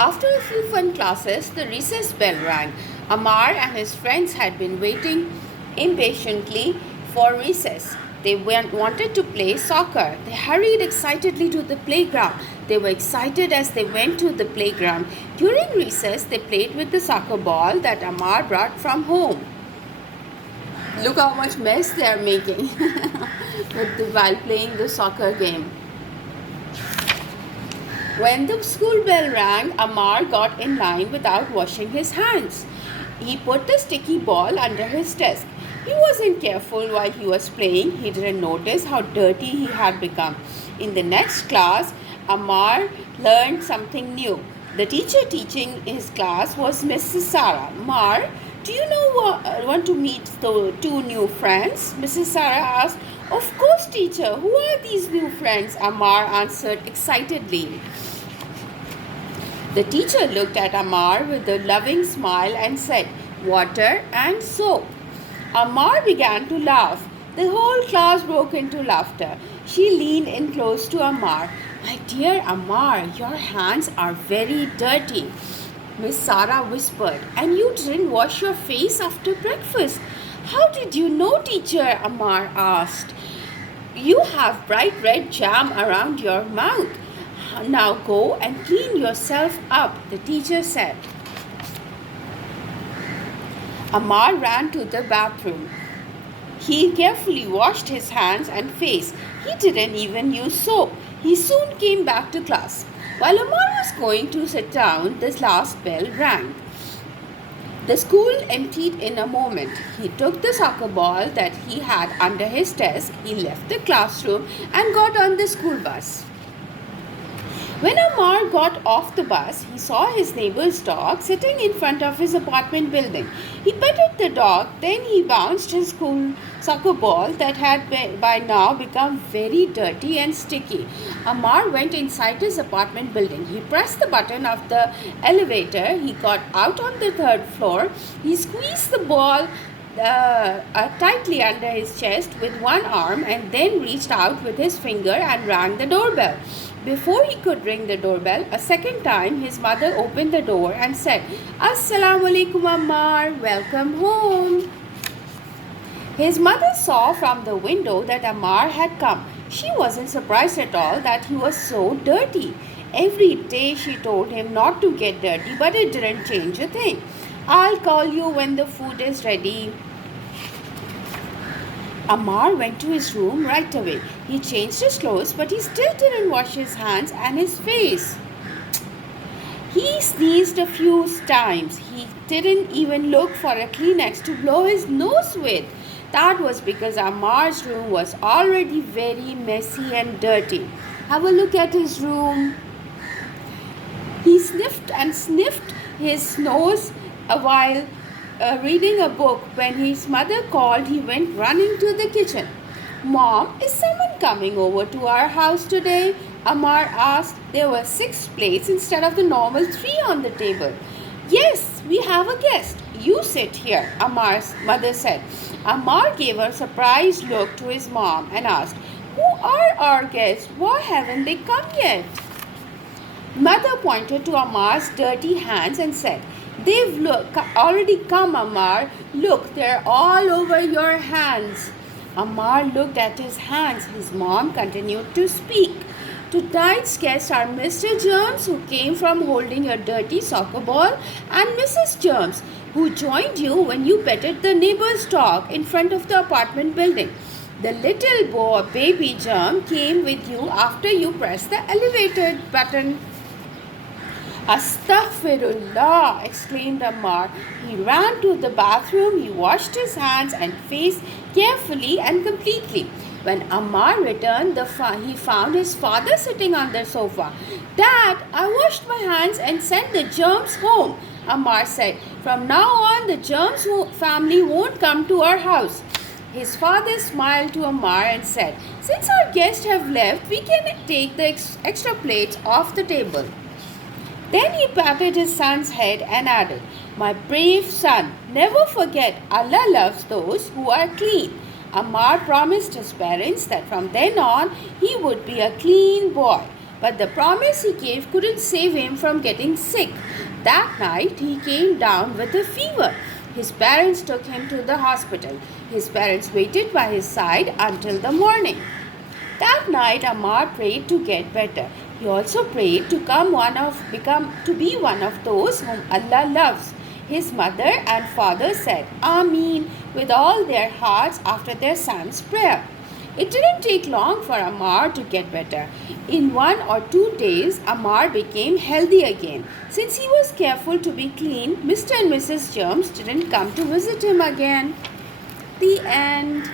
After a few fun classes, the recess bell rang. Amar and his friends had been waiting impatiently for recess. They wanted to play soccer. They hurried excitedly to the playground. They were excited as they went to the playground. During recess, they played with the soccer ball that Amar brought from home. Look how much mess they are making while playing the soccer game. When the school bell rang, Amar got in line without washing his hands. He put the sticky ball under his desk. He wasn't careful while he was playing. He didn't notice how dirty he had become. In the next class, Amar learned something new. The teacher teaching his class was Mrs. Sarah. Amar, do you want to meet the two new friends? Mrs. Sarah asked. Of course, teacher. Who are these new friends? Amar answered excitedly. The teacher looked at Amar with a loving smile and said, water and soap. Amar began to laugh. The whole class broke into laughter. She leaned in close to Amar. My dear Amar, your hands are very dirty, Miss Sarah whispered. And you didn't wash your face after breakfast. How did you know, teacher? Amar asked. You have bright red jam around your mouth. Now go and clean yourself up, the teacher said. Amar ran to the bathroom. He carefully washed his hands and face. He didn't even use soap. He soon came back to class. While Amar was going to sit down, the last bell rang. The school emptied in a moment. He took the soccer ball that he had under his desk. He left the classroom and got on the school bus. When Amar got off the bus, he saw his neighbor's dog sitting in front of his apartment building. He petted the dog, then he bounced his school soccer ball that had by now become very dirty and sticky. Amar went inside his apartment building. He pressed the button of the elevator. He got out on the third floor. He squeezed the ball tightly under his chest with one arm and then reached out with his finger and rang the doorbell. Before he could ring the doorbell a second time, his mother opened the door and said, Assalamu alaikum Ammar, welcome home. His mother saw from the window that Ammar had come. She wasn't surprised at all that he was so dirty. Every day she told him not to get dirty, but it didn't change a thing. I'll call you when the food is ready. Amar went to his room right away. He changed his clothes, but he still didn't wash his hands and his face. He sneezed a few times. He didn't even look for a Kleenex to blow his nose with. That was because Amar's room was already very messy and dirty. Have a look at his room. He sniffed and sniffed his nose while reading a book. When his mother called, he went running to the kitchen. Mom, is someone coming over to our house today? Amar asked. There were 6 plates instead of the normal 3 on the table. Yes, we have a guest. You sit here, Amar's mother said. Amar gave a surprised look to his mom and asked, Who are our guests? Why haven't they come yet? Mother pointed to Amar's dirty hands and said, They've already come, Amar. Look, they're all over your hands. Amar looked at his hands. His mom continued to speak. Tonight's guests are Mr. Germs, who came from holding your dirty soccer ball, and Mrs. Germs, who joined you when you petted the neighbor's dog in front of the apartment building. The little baby germ came with you after you pressed the elevator button. Astaghfirullah, exclaimed Ammar. He ran to the bathroom. He washed his hands and face carefully and completely. When Ammar returned, he found his father sitting on the sofa. Dad, I washed my hands and sent the germs home, Ammar said. From now on, the germs family won't come to our house. His father smiled to Ammar and said, Since our guests have left, we can take the extra plates off the table. Then he patted his son's head and added, My brave son, never forget Allah loves those who are clean. Ammar promised his parents that from then on he would be a clean boy. but the promise he gave couldn't save him from getting sick. That night, he came down with a fever. His parents took him to the hospital. His parents waited by his side until the morning. That night, Ammar prayed to get better. He also prayed to be one of those whom Allah loves. His mother and father said Ameen with all their hearts after their son's prayer. It didn't take long for Ammar to get better. In 1 or 2 days, Ammar became healthy again. Since he was careful to be clean, Mr. and Mrs. Germs didn't come to visit him again. The end.